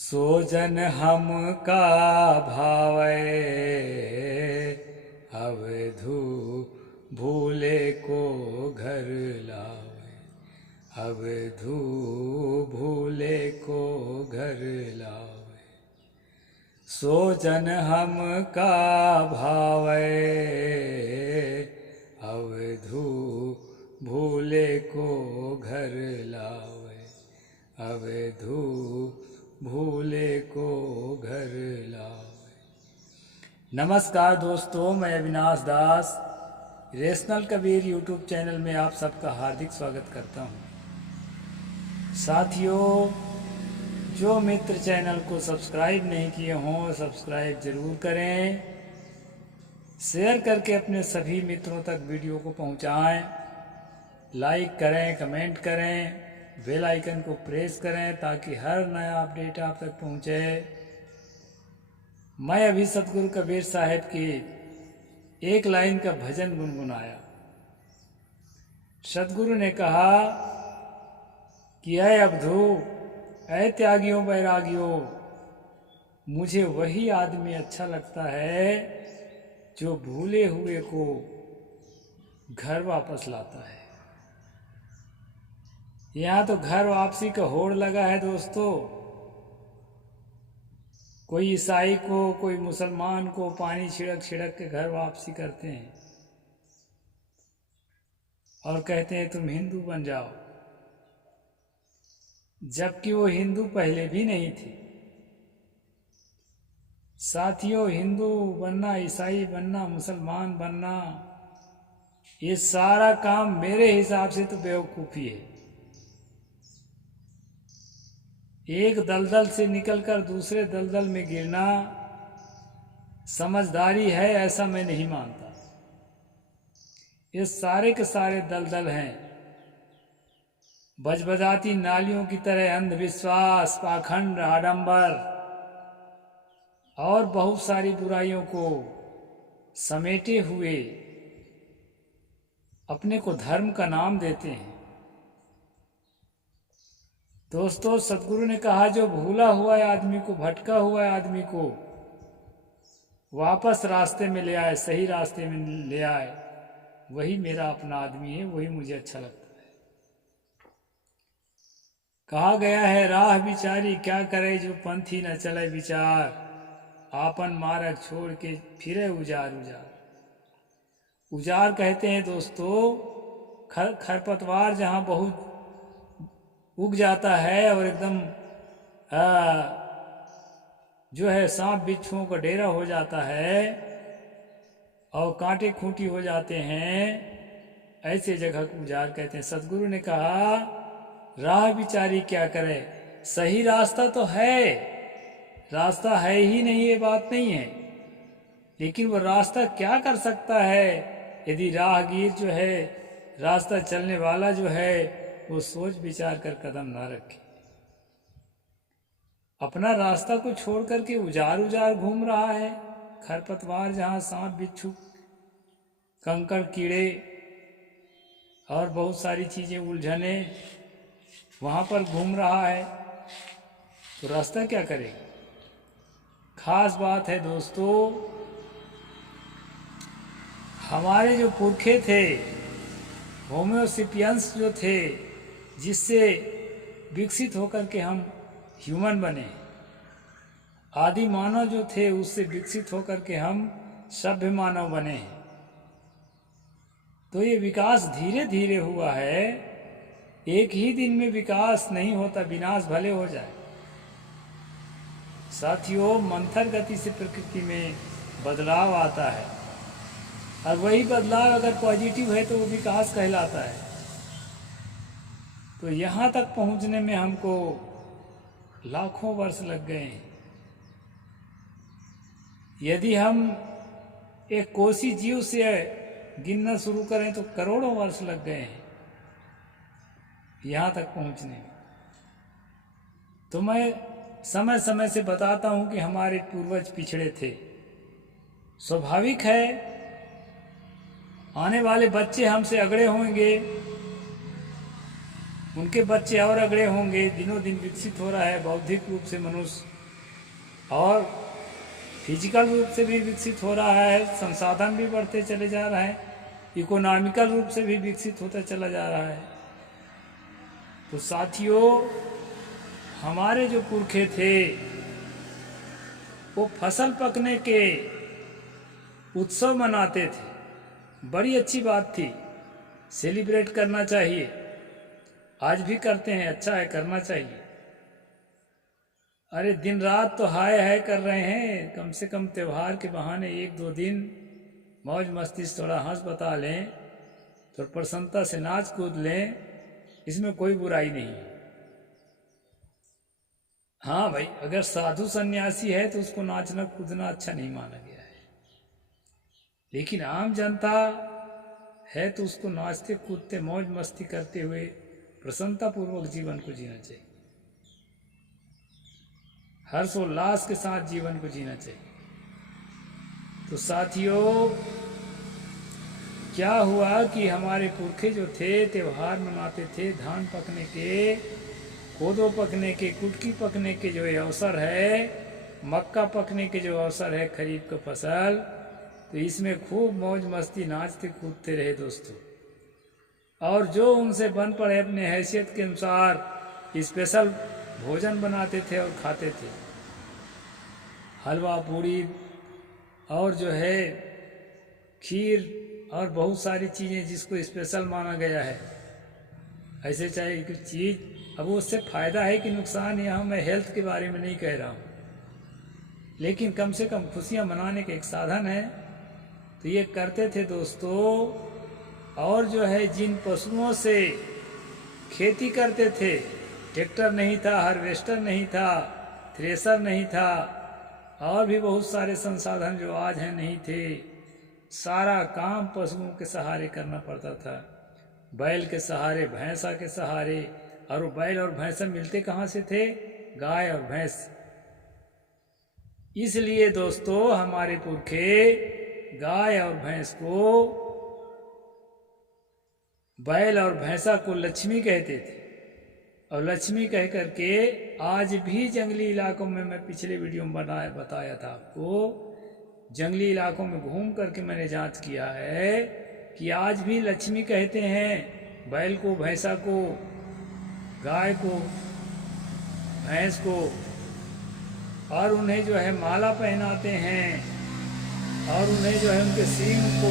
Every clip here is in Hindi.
सोजन हम का भावै अवधू भूले को घर लावे। अवधू भूले को घर लावे। सोजन हम का भावै अवधू भूले को घर लावे। अवधू भूले को घर लावे। नमस्कार दोस्तों, मैं अविनाश दास रेशनल कबीर यूट्यूब चैनल में आप सबका हार्दिक स्वागत करता हूं। साथियों, जो मित्र चैनल को सब्सक्राइब नहीं किए हों, सब्सक्राइब जरूर करें। शेयर करके अपने सभी मित्रों तक वीडियो को पहुंचाएं। लाइक करें, कमेंट करें, बेल आइकन को प्रेस करें ताकि हर नया अपडेट आप तक पहुंचे। मैं अभी सतगुरु कबीर साहब की एक लाइन का भजन गुनगुनाया। सतगुरु ने कहा कि ऐ अवधू, ऐ त्यागियों बैरागियों, मुझे वही आदमी अच्छा लगता है जो भूले हुए को घर वापस लाता है। यहाँ तो घर वापसी का होड़ लगा है दोस्तों। कोई ईसाई को, कोई मुसलमान को पानी छिड़क छिड़क के घर वापसी करते हैं और कहते हैं तुम हिंदू बन जाओ, जबकि वो हिंदू पहले भी नहीं थी। साथियों, हिंदू बनना, ईसाई बनना, मुसलमान बनना, ये सारा काम मेरे हिसाब से तो बेवकूफ़ी है। एक दलदल से निकलकर दूसरे दलदल में गिरना समझदारी है, ऐसा मैं नहीं मानता। ये सारे के सारे दलदल हैं, बजबजाती नालियों की तरह अंधविश्वास, पाखंड, आडंबर और बहुत सारी बुराइयों को समेटे हुए अपने को धर्म का नाम देते हैं। दोस्तों, सतगुरु ने कहा जो भूला हुआ आदमी को, भटका हुआ आदमी को वापस रास्ते में ले आए, सही रास्ते में ले आए, वही मेरा अपना आदमी है, वही मुझे अच्छा लगता है। कहा गया है राह बिचारी क्या करे जो पंथी न चले विचार, आपन मार्ग छोड़ के फिरे उजार उजार। उजार कहते हैं दोस्तों खरपतवार जहाँ बहुत उग जाता है और एकदम जो है सांप बिच्छुओं का डेरा हो जाता है और कांटे खूंटी हो जाते हैं, ऐसे जगह को उजार कहते हैं। सतगुरु ने कहा राह बिचारी क्या करे, सही रास्ता तो है, रास्ता है ही नहीं ये बात नहीं है, लेकिन वो रास्ता क्या कर सकता है यदि राहगीर जो है, रास्ता चलने वाला जो है, वो सोच विचार कर कदम ना रखे। अपना रास्ता को छोड़ करके उजार उजार घूम रहा है, खरपतवार जहाँ सांप बिच्छू कंकड़ कीड़े और बहुत सारी चीजें उलझने वहां पर घूम रहा है, तो रास्ता क्या करेगा। खास बात है दोस्तों, हमारे जो पुरखे थे, होमोसेपियंस जो थे, जिससे विकसित होकर के हम ह्यूमन बने, आदि मानव जो थे उससे विकसित होकर के हम सभ्य मानव बने। तो ये विकास धीरे धीरे हुआ है, एक ही दिन में विकास नहीं होता, विनाश भले हो जाए। साथियों, मंथर गति से प्रकृति में बदलाव आता है और वही बदलाव अगर पॉजिटिव है तो वो विकास कहलाता है। तो यहाँ तक पहुँचने में हमको लाखों वर्ष लग गए हैं। यदि हम एक कोसी जीव से गिनना शुरू करें तो करोड़ों वर्ष लग गए हैं यहाँ तक पहुँचने में। तो मैं समय समय से बताता हूँ कि हमारे पूर्वज पिछड़े थे। स्वाभाविक है, आने वाले बच्चे हमसे अगड़े होंगे, उनके बच्चे और अगड़े होंगे। दिनों दिन विकसित हो रहा है बौद्धिक रूप से मनुष्य, और फिजिकल रूप से भी विकसित हो रहा है, संसाधन भी बढ़ते चले जा रहे हैं, इकोनॉमिकल रूप से भी विकसित होता चला जा रहा है। तो साथियों, हमारे जो पुरखे थे वो फसल पकने के उत्सव मनाते थे। बड़ी अच्छी बात थी, सेलिब्रेट करना चाहिए। आज भी करते हैं, अच्छा है, करना चाहिए। अरे दिन रात तो हाय हाय कर रहे हैं, कम से कम त्यौहार के बहाने 1-2 दिन मौज मस्ती से थोड़ा हंस बता लें, तो प्रसन्नता से नाच कूद लें, इसमें कोई बुराई नहीं है। हाँ भाई, अगर साधु सन्यासी है तो उसको नाचना कूदना अच्छा नहीं माना गया है, लेकिन आम जनता है तो उसको नाचते कूदते मौज मस्ती करते हुए प्रसन्नतापूर्वक जीवन को जीना चाहिए, हर्षोल्लास के साथ जीवन को जीना चाहिए। तो साथियों, क्या हुआ कि हमारे पुरखे जो थे त्योहार मनाते थे, धान पकने के, कोदो पकने के, कुटकी पकने के जो अवसर है, मक्का पकने के जो अवसर है, खरीफ का फसल, तो इसमें खूब मौज मस्ती नाचते कूदते रहे दोस्तों। और जो उनसे बन पड़े अपने हैसियत के अनुसार स्पेशल भोजन बनाते थे और खाते थे, हलवा पूड़ी और जो है खीर और बहुत सारी चीज़ें जिसको स्पेशल माना गया है। ऐसे चाहे कुछ चीज़, अब उससे फ़ायदा है कि नुकसान, यहाँ मैं हेल्थ के बारे में नहीं कह रहा हूँ, लेकिन कम से कम खुशियाँ मनाने का एक साधन है। तो ये करते थे दोस्तों। और जो है जिन पशुओं से खेती करते थे, ट्रैक्टर नहीं था, हार्वेस्टर नहीं था, थ्रेशर नहीं था, और भी बहुत सारे संसाधन जो आज हैं नहीं थे, सारा काम पशुओं के सहारे करना पड़ता था, बैल के सहारे, भैंसा के सहारे। और वो बैल और भैंसा मिलते कहाँ से थे? गाय और भैंस। इसलिए दोस्तों हमारे पुरखे गाय और भैंस को, बैल और भैंसा को लक्ष्मी कहते थे। और लक्ष्मी कह करके आज भी जंगली इलाकों में, मैं पिछले वीडियो में बताया था आपको, जंगली इलाकों में घूम करके मैंने जांच किया है कि आज भी लक्ष्मी कहते हैं बैल को, भैंसा को, गाय को, भैंस को। और उन्हें जो है माला पहनाते हैं, और उन्हें जो है उनके सींग को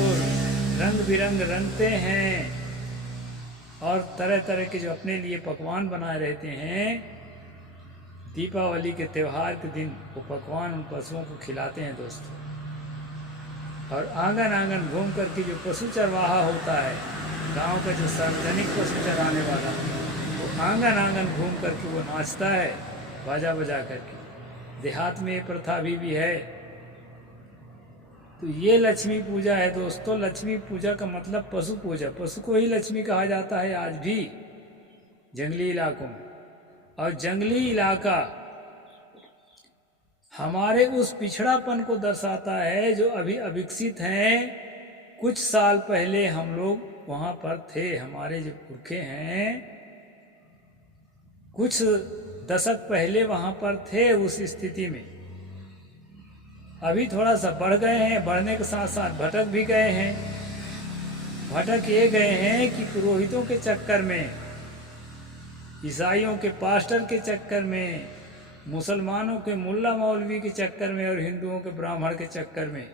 रंग बिरंग रंगते हैं, और तरह तरह के जो अपने लिए पकवान बनाए रहते हैं। दीपावली के त्यौहार के दिन वो पकवान उन पशुओं को खिलाते हैं दोस्तों। और आंगन आंगन घूम करके जो पशु चरवाहा होता है, गांव का जो सार्वजनिक पशु चराने वाला, वो आंगन आंगन घूम करके वो नाचता है बाजा बजा करके। देहात में ये प्रथा अभी भी है। तो ये लक्ष्मी पूजा है दोस्तों। लक्ष्मी पूजा का मतलब पशु पूजा, पशु को ही लक्ष्मी कहा जाता है आज भी जंगली इलाकों में। और जंगली इलाका हमारे उस पिछड़ापन को दर्शाता है जो अभी अविकसित हैं। कुछ साल पहले हम लोग वहाँ पर थे, हमारे जो पुरखे हैं कुछ दशक पहले वहाँ पर थे उस स्थिति में। अभी थोड़ा सा बढ़ गए हैं, बढ़ने के साथ साथ भटक भी गए हैं। भटक ये गए हैं कि पुरोहितों के चक्कर में, ईसाइयों के पास्टर के चक्कर में, मुसलमानों के मुल्ला मौलवी के चक्कर में, और हिंदुओं के ब्राह्मण के चक्कर में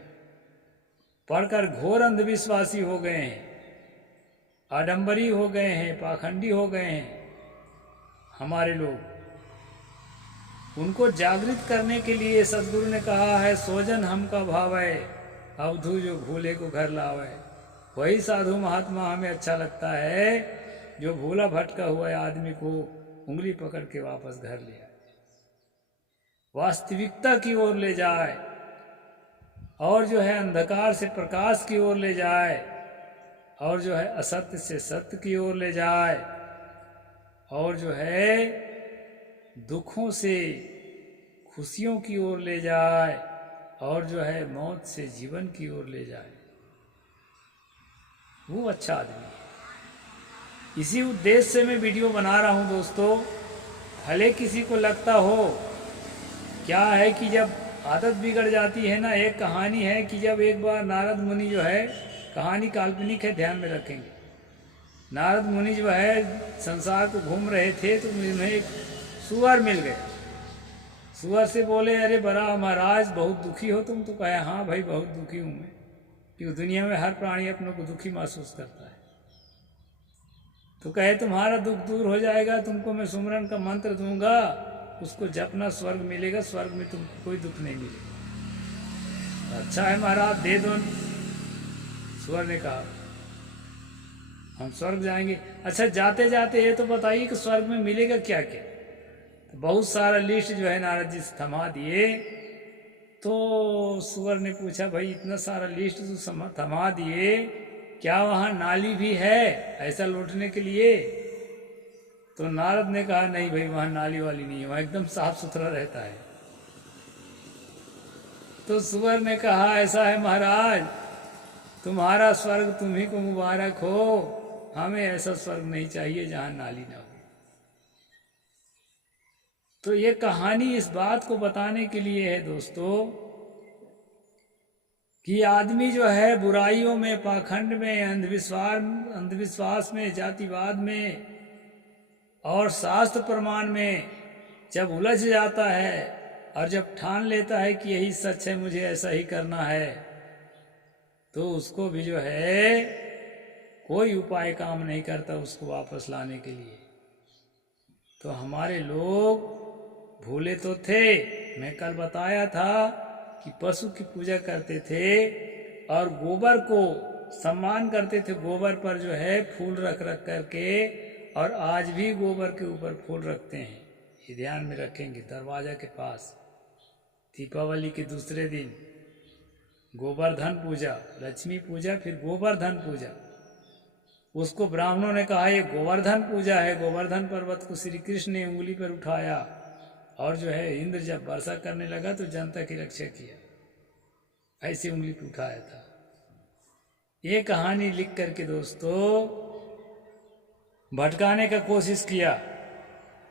पढ़कर घोर अंधविश्वासी हो गए हैं, आडंबरी हो गए हैं, पाखंडी हो गए हैं हमारे लोग। उनको जागृत करने के लिए सदगुरु ने कहा है, सोजन हमका भावै, अवधू जो भूले को घर लावे। वही साधु महात्मा हमें अच्छा लगता है जो भूला भटका हुआ आदमी को उंगली पकड़ के वापस घर ले आए, वास्तविकता की ओर ले जाए, और जो है अंधकार से प्रकाश की ओर ले जाए, और जो है असत्य से सत्य की ओर ले जाए, और जो है दुखों से खुशियों की ओर ले जाए, और जो है मौत से जीवन की ओर ले जाए। वो अच्छा आदमी है। इसी उद्देश्य से मैं वीडियो बना रहा हूँ दोस्तों। भले किसी को लगता हो, क्या है कि जब आदत बिगड़ जाती है ना, एक कहानी है कि जब एक बार नारद मुनि जो है, कहानी काल्पनिक है, ध्यान में रखेंगे। नारद मुनि जो है संसार को घूम रहे थे तो उन्हें एक सुअर मिल गया। सुअर से बोले, अरे बड़ा महाराज बहुत दुखी हो तुम? तो कहे, हाँ भाई बहुत दुखी हूँ मैं, क्योंकि दुनिया में हर प्राणी अपने को दुखी महसूस करता है। तो कहे, तुम्हारा दुख दूर हो जाएगा, तुमको मैं सुमरन का मंत्र दूंगा, उसको जपना, स्वर्ग मिलेगा, स्वर्ग में तुमको कोई दुख नहीं मिलेगा। अच्छा है महाराज, दे दो। सुअर ने कहा, हम स्वर्ग जाएंगे। अच्छा जाते जाते ये तो बताइए कि स्वर्ग में मिलेगा क्या क्या? तो बहुत सारा लिस्ट जो है नारद जी से थमा दिए। तो सुअर ने पूछा, भाई इतना सारा लिस्ट तो थमा दिए, क्या वहाँ नाली भी है ऐसा लौटने के लिए? तो नारद ने कहा, नहीं भाई वहाँ नाली वाली नहीं है, वहाँ एकदम साफ सुथरा रहता है। तो सुअर ने कहा, ऐसा है महाराज, तुम्हारा स्वर्ग तुम्ही को मुबारक हो, हमें ऐसा स्वर्ग नहीं चाहिए जहाँ नाली ना हो। तो ये कहानी इस बात को बताने के लिए है दोस्तों कि आदमी जो है बुराइयों में, पाखंड में, अंधविश्वास में, जातिवाद में और शास्त्र प्रमाण में जब उलझ जाता है और जब ठान लेता है कि यही सच है, मुझे ऐसा ही करना है, तो उसको भी जो है कोई उपाय काम नहीं करता उसको वापस लाने के लिए। तो हमारे लोग भूले तो थे, मैं कल बताया था कि पशु की पूजा करते थे और गोबर को सम्मान करते थे। गोबर पर जो है फूल रख रख करके, और आज भी गोबर के ऊपर फूल रखते हैं, ये ध्यान में रखेंगे। दरवाजा के पास दीपावली के दूसरे दिन गोवर्धन पूजा, लक्ष्मी पूजा, फिर गोवर्धन पूजा। उसको ब्राह्मणों ने कहा ये गोवर्धन पूजा है। गोवर्धन पर्वत को श्री कृष्ण ने उंगली पर उठाया और जो है इंद्र जब वर्षा करने लगा तो जनता की रक्षा किया, ऐसे उंगली पर उठाया था। ये कहानी लिख करके दोस्तों भटकाने का कोशिश किया,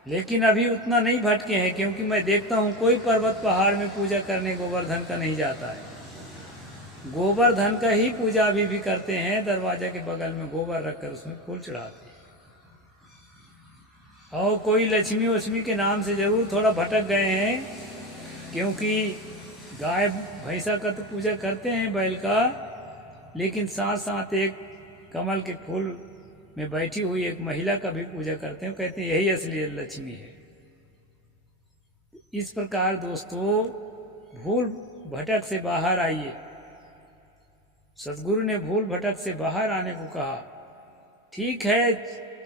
लेकिन अभी उतना नहीं भटके हैं, क्योंकि मैं देखता हूँ कोई पर्वत पहाड़ में पूजा करने गोवर्धन का नहीं जाता है। गोवर्धन का ही पूजा अभी भी करते हैं, दरवाजा के बगल में गोबर रखकर उसमें फूल चढ़ाते हैं। और कोई लक्ष्मी वक्ष्मी के नाम से जरूर थोड़ा भटक गए हैं, क्योंकि गाय भैंसा का तो पूजा करते हैं, बैल का, लेकिन साथ साथ एक कमल के फूल में बैठी हुई एक महिला का भी पूजा करते हैं, कहते हैं यही असली लक्ष्मी है। इस प्रकार दोस्तों भूल भटक से बाहर आइए। सदगुरु ने भूल भटक से बाहर आने को कहा। ठीक है,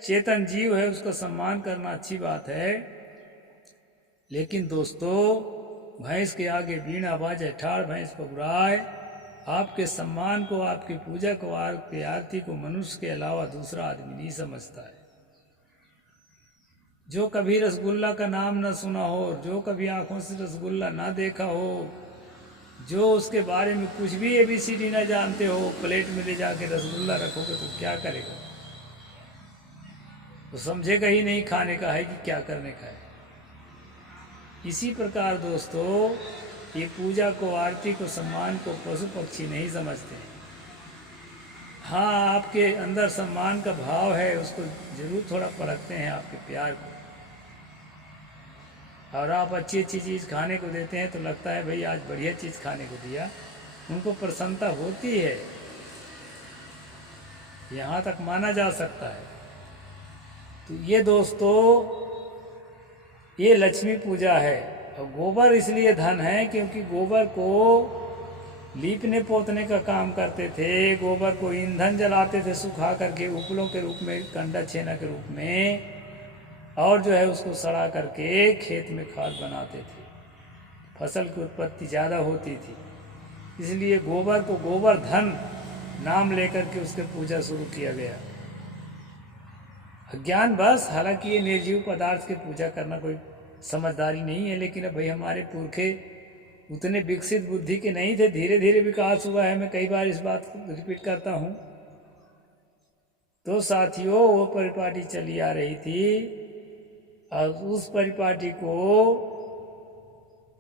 चेतन जीव है, उसका सम्मान करना अच्छी बात है, लेकिन दोस्तों भैंस के आगे बीड़ा बाजे, ठाड़ भैंस पगुराए, आपके सम्मान को, आपकी पूजा को, आपकी आरती को मनुष्य के अलावा दूसरा आदमी नहीं समझता है। जो कभी रसगुल्ला का नाम न सुना हो, जो कभी आंखों से रसगुल्ला ना देखा हो, जो उसके बारे में कुछ भी ABCD ना जानते हो, प्लेट में ले जाके रसगुल्ला रखोगे तो क्या करेगा? तो समझेगा ही नहीं खाने का है कि क्या करने का है। इसी प्रकार दोस्तों ये पूजा को, आरती को, सम्मान को पशु पक्षी नहीं समझते। हाँ, आपके अंदर सम्मान का भाव है, उसको जरूर थोड़ा परखते हैं, आपके प्यार को। और आप अच्छी अच्छी चीज़ खाने को देते हैं तो लगता है भाई आज बढ़िया चीज़ खाने को दिया, उनको प्रसन्नता होती है, यहाँ तक माना जा सकता है। तो ये दोस्तों ये लक्ष्मी पूजा है। और गोबर इसलिए धन है क्योंकि गोबर को लीपने पोतने का काम करते थे, गोबर को ईंधन जलाते थे सुखा करके, उपलों के रूप में, कंडा छेना के रूप में, और जो है उसको सड़ा करके खेत में खाद बनाते थे, फसल की उत्पत्ति ज़्यादा होती थी। इसलिए गोबर को गोवर्धन नाम लेकर के उसके पूजा शुरू किया गया। अज्ञान बस, हालांकि ये निर्जीव पदार्थ की पूजा करना कोई समझदारी नहीं है, लेकिन अब भाई हमारे पुरखे उतने विकसित बुद्धि के नहीं थे, धीरे धीरे विकास हुआ है। मैं कई बार इस बात को रिपीट करता हूँ। तो साथियों वो परिपाटी चली आ रही थी और उस परिपाटी को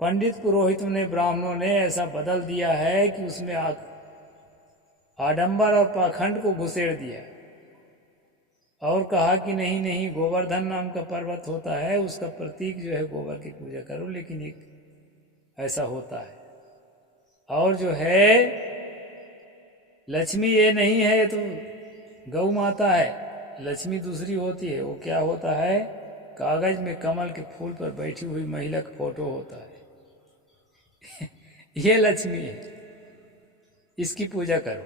पंडित पुरोहितों ने, ब्राह्मणों ने ऐसा बदल दिया है कि उसमें आडंबर और पाखंड को घुसेड़ दिया और कहा कि नहीं नहीं, गोवर्धन नाम का पर्वत होता है, उसका प्रतीक जो है गोबर की पूजा करो। लेकिन एक ऐसा होता है। और जो है लक्ष्मी ये नहीं है, तो गौ माता है। लक्ष्मी दूसरी होती है। वो क्या होता है, कागज में कमल के फूल पर बैठी हुई महिला का फोटो होता है ये लक्ष्मी है, इसकी पूजा करो।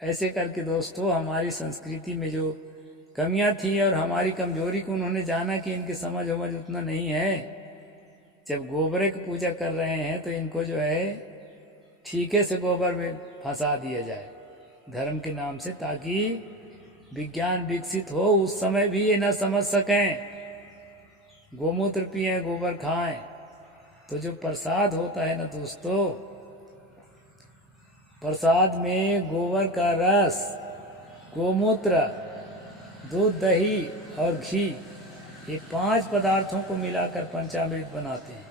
ऐसे करके दोस्तों हमारी संस्कृति में जो कमियां थी और हमारी कमजोरी को उन्होंने जाना कि इनकी समझ वमझ उतना नहीं है। जब गोबरे की पूजा कर रहे हैं तो इनको जो है ठीके से गोबर में फंसा दिया जाए धर्म के नाम से, ताकि विज्ञान विकसित हो। उस समय भी ये न समझ सकें, गोमूत्र पिए, गोबर खाएं। तो जो प्रसाद होता है ना दोस्तों, प्रसाद में गोबर का रस, गोमूत्र, दूध, दही और घी, ये 5 पदार्थों को मिलाकर पंचामृत बनाते हैं।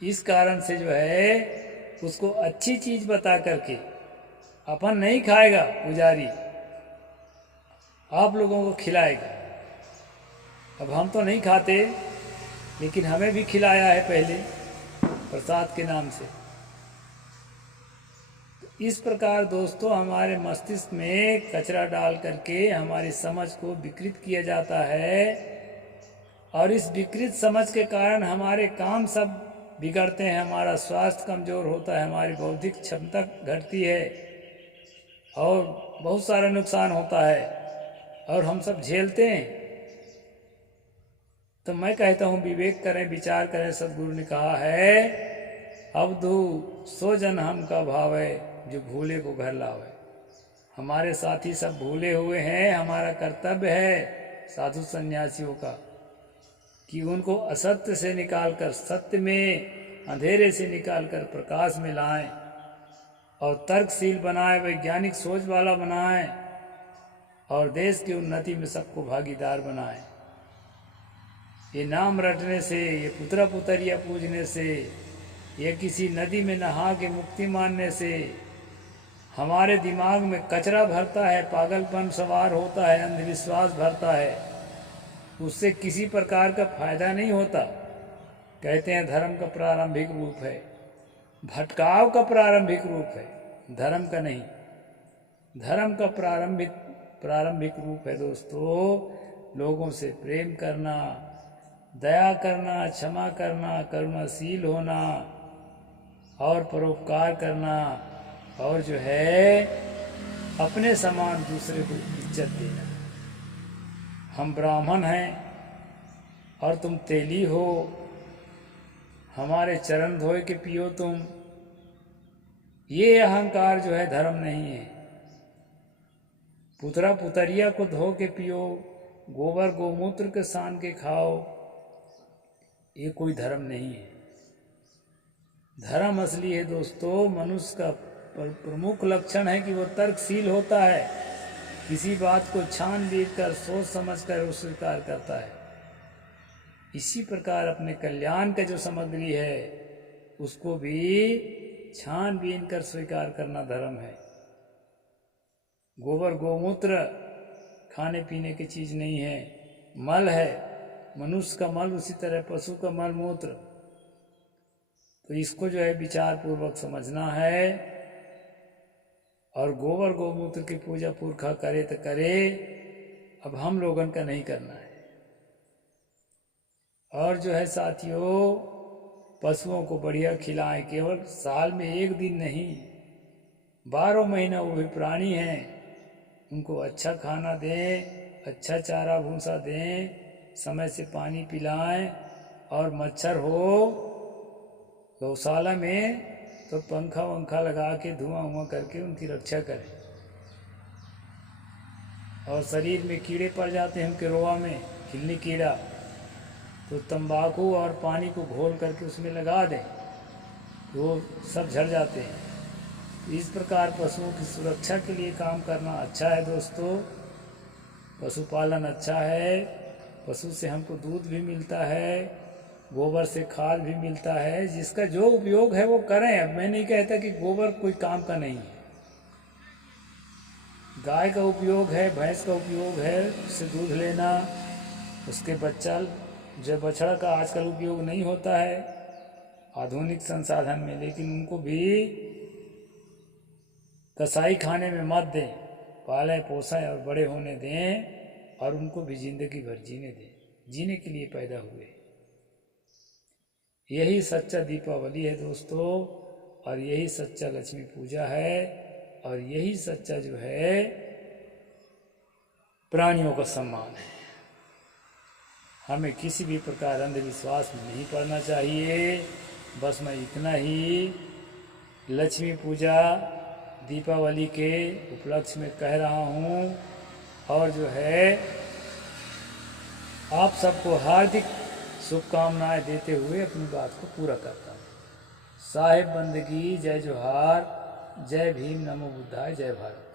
इस कारण से जो है उसको अच्छी चीज बता करके, अपन नहीं खाएगा पुजारी, आप लोगों को खिलाएगा। अब हम तो नहीं खाते, लेकिन हमें भी खिलाया है पहले प्रसाद के नाम से। इस प्रकार दोस्तों हमारे मस्तिष्क में कचरा डाल करके हमारी समझ को विकृत किया जाता है, और इस विकृत समझ के कारण हमारे काम सब बिगड़ते हैं, हमारा स्वास्थ्य कमजोर होता है, हमारी बौद्धिक क्षमता घटती है और बहुत सारा नुकसान होता है, और हम सब झेलते हैं। तो मैं कहता हूँ विवेक करें, विचार करें। सदगुरु ने कहा है, अवधू सो जन हम का भावे, जो भूले को घर लावे। हमारे साथी सब भूले हुए हैं। हमारा कर्तव्य है साधु सन्यासियों का कि उनको असत्य से निकालकर सत्य में, अंधेरे से निकालकर प्रकाश में लाएं और तर्कशील बनाएं, वैज्ञानिक सोच वाला बनाएं और देश की उन्नति में सबको भागीदार बनाएं। ये नाम रटने से, ये पुतरा पुतरिया पूजने से, ये किसी नदी में नहा के मुक्ति मानने से हमारे दिमाग में कचरा भरता है, पागलपन सवार होता है, अंधविश्वास भरता है। उससे किसी प्रकार का फायदा नहीं होता। कहते हैं धर्म का प्रारंभिक रूप है, भटकाव का प्रारंभिक रूप है, धर्म का नहीं। धर्म का प्रारंभिक रूप है दोस्तों लोगों से प्रेम करना, दया करना, क्षमा करना, करुणाशील होना और परोपकार करना, और जो है अपने समान दूसरे को इज्जत देना। हम ब्राह्मण हैं और तुम तेली हो, हमारे चरण धोए के पियो तुम, ये अहंकार जो है धर्म नहीं है। पुतरा पुतरिया को धो के पियो, गोबर गोमूत्र के सान के खाओ, ये कोई धर्म नहीं है। धर्म असली है दोस्तों, मनुष्य का प्रमुख लक्षण है कि वो तर्कशील होता है, किसी बात को छानबीन कर, सोच समझ कर वो स्वीकार करता है। इसी प्रकार अपने कल्याण का जो सामग्री है उसको भी छानबीन कर स्वीकार करना धर्म है। गोबर गोमूत्र खाने पीने की चीज नहीं है, मल है, मनुष्य का मल, उसी तरह पशु का मल मूत्र। तो इसको जो है विचार पूर्वक समझना है, और गोबर गोमूत्र की पूजा पुरखा करे तो करे, अब हम लोगन का नहीं करना है। और जो है साथियों पशुओं को बढ़िया खिलाएं, केवल साल में एक दिन नहीं, 12 महीना वो भी प्राणी हैं, उनको अच्छा खाना दें, अच्छा चारा भूसा दें, समय से पानी पिलाएं, और मच्छर हो गौशाला में तो पंखा वंखा लगा के धुआं हुआ करके उनकी रक्षा करें। और शरीर में कीड़े पड़ जाते हैं उनके रोआ में, खिलनी कीड़ा, तो तंबाकू और पानी को घोल करके उसमें लगा दें, वो सब झड़ जाते हैं। इस प्रकार पशुओं की सुरक्षा के लिए काम करना अच्छा है दोस्तों। पशुपालन अच्छा है, पशु से हमको दूध भी मिलता है, गोबर से खाद भी मिलता है। जिसका जो उपयोग है वो करें। अब मैं नहीं कहता कि गोबर कोई काम का नहीं है। गाय का उपयोग है, भैंस का उपयोग है, उससे दूध लेना, उसके बच्चा जब बछड़ा का आजकल उपयोग नहीं होता है आधुनिक संसाधन में, लेकिन उनको भी कसाई खाने में मत दें, पालें पोसें और बड़े होने दें और उनको भी जिंदगी भर जीने दें। जीने के लिए पैदा हुए। यही सच्चा दीपावली है दोस्तों, और यही सच्चा लक्ष्मी पूजा है, और यही सच्चा जो है प्राणियों का सम्मान है। हमें किसी भी प्रकार अंधविश्वास में नहीं पड़ना चाहिए। बस मैं इतना ही लक्ष्मी पूजा दीपावली के उपलक्ष्य में कह रहा हूँ, और जो है आप सबको हार्दिक शुभकामनाएं देते हुए अपनी बात को पूरा करता हूँ। साहिब बंदगी, जय जोहार, जय भीम, नमो बुद्धाय, जय भारत।